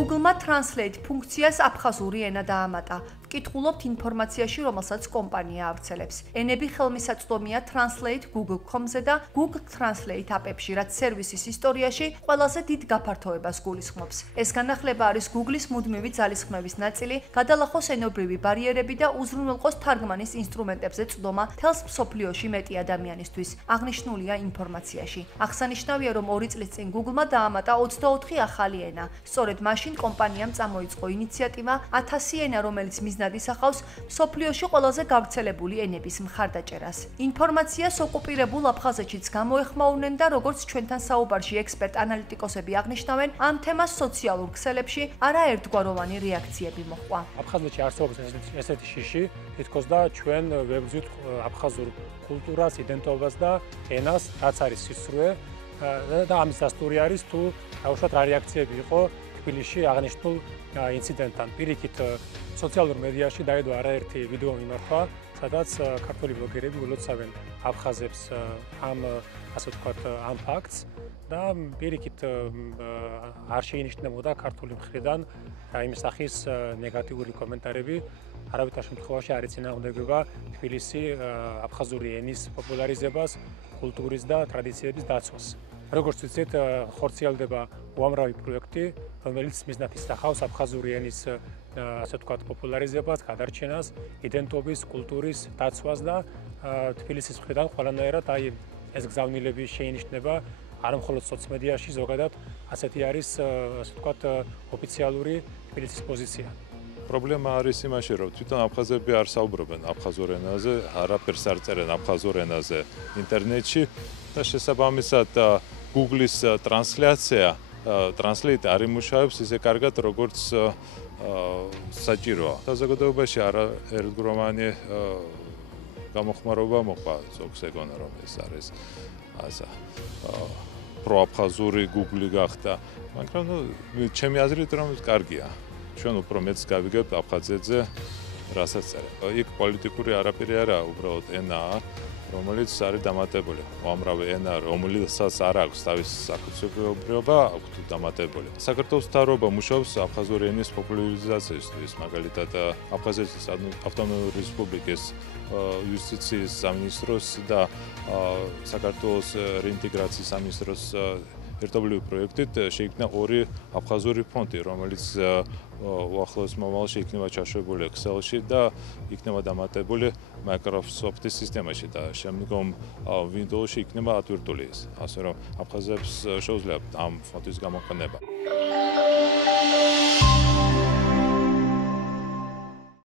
Google-მა Translate ფუნქციას აფხაზური ენა დაამატა. Ვკითხულობთ ინფორმაციაში, რომელსაც კომპანია ავრცელებს. ენები ხელმისაწვდომია Translate Google.com-ზე და Google Translate აპებში, რაც სერვისის ისტორიაში ყველაზე დიდ გაფართოებას გულისხმობს. ეს განახლება არის Google-ის მუდმივი ძალისხმევის ნაწილი, გადალახოს ენობრივი ბარიერები და უზრუნველყოს თარგმანის ინსტრუმენტებზე წვდომა თელს მსოფლიოში მეტი ადამიანისთვის. აღნიშნულია ინფორმაციაში. აღსანიშნავია, რომ 2 წლის წინ Google-მა დაამატა 24 ახალი ენა. სწორედ მაშინ კომპანიამ წამოიწყო ინიციატივა 1000 ენა, რომელიც მიზნად ისახავს მსოფლიოში ყველაზე გავრცელებული ენების მხარდაჭერას. ინფორმაციას ოკუპირებულ აფხაზეთშიც გამოეხმაურნენ და როგორც ჩვენთან საუბარში ექსპერტ-ანალიტიკოსები აღნიშნავენ, ამ თემას სოციალურ ქსელებში არაერთგვაროვანი რეაქციები მოჰყვა. აფხაზეთში არსებობს ესეთი შიში, თითქოს და ჩვენ ვებრძვით აფხაზურ კულტურას, იდენტობას და ენას, რაც არის სისწრუე და ამის დასტური არის თუ დაუშვათ რა რეაქციები იყო თბილისში აღნიშნულ ინციდენტთან. პირიქით სოციალურ მედიაში დაედო არაერთი ვიდეო მიმართვა, სადაც ქართველი ბლოგერები ულოცავენ აფხაზებს ამ ასე ვთქვათ ამ ფაქტს და პირიქით არ შეინიშნებოდა ქართული მხრიდან რაიმე სახის ნეგატიური კომენტარები. არავითარ შემთხვევაში არ ეწინააღმდეგება თბილისი აფხაზური ენის პოპულარიზებას, კულტურის და ტრადიციების დაცვას. როგორც ვიცით, ხორციელდება უამრავი პროექტი, რომელიც მიზნად ისახავს აფხაზური ენის ასე ვთქვათ პოპულარიზებას, გადარჩენას, იდენტობის, კულტურის დაცვას და თბილისის მხრიდან ყველანაირად ეს გზავნილები შეინიშნება არა მხოლოდ სოციმედიაში, ზოგადად ასეთი არის ასე ვთქვათ ოფიციალური თბილისის პოზიცია. პრობლემა არის იმაში, რომ თვითონ აფხაზები არ საუბრობენ აფხაზურ ენაზე, არაფერს არ წერენ აფხაზურ ენაზე ინტერნეტში და შესაბამისად Google-ის ტრანსლაცია, Translate არ იმუშავებს ისე კარგად, როგორც საჭიროა. საზოგადოებაში არაერთგვაროვანი გამოხმარება მოყვა, ზოგს ეგონა, რომ ეს არის პროაფხაზური Google გახდა, მაგრამ ჩემი აზრით რომ კარგია. ჩვენ უფრო მეც გავიგებთ აფხაზეთზე, რასაც წერენ. იქ პოლიტიკური არაფერი არაა, უბრალოდ ენაა, რომელიც არის დამატებული. უამრავი ენა, რომელსაც არ აქვს თავის სახელმწიფოებრიობა, აქვს დამატებული. საქართველოს მთავრობა მუშაობს აფხაზური ენის პოპულარიზაციისთვის, მაგალითად აფხაზეთის ავტონომიური რესპუბლიკის იუსტიციის სამინისტროს და საქართველოს რეინტეგრაციის სამინისტროს ერთობლივი პროექტით შეიქმნა 2 აფხაზური ფონდი, რომელიც უახლოეს მომავალში იქნება ჩაშვებული Excel-ში და იქნება დამატებული Microsoft-ის სისტემაში და შემდგომ Windows-ში იქნება ატვირთული ის. ასე რომ აფხაზებს შეუძლიათ ამ ფონდის გამოყენება.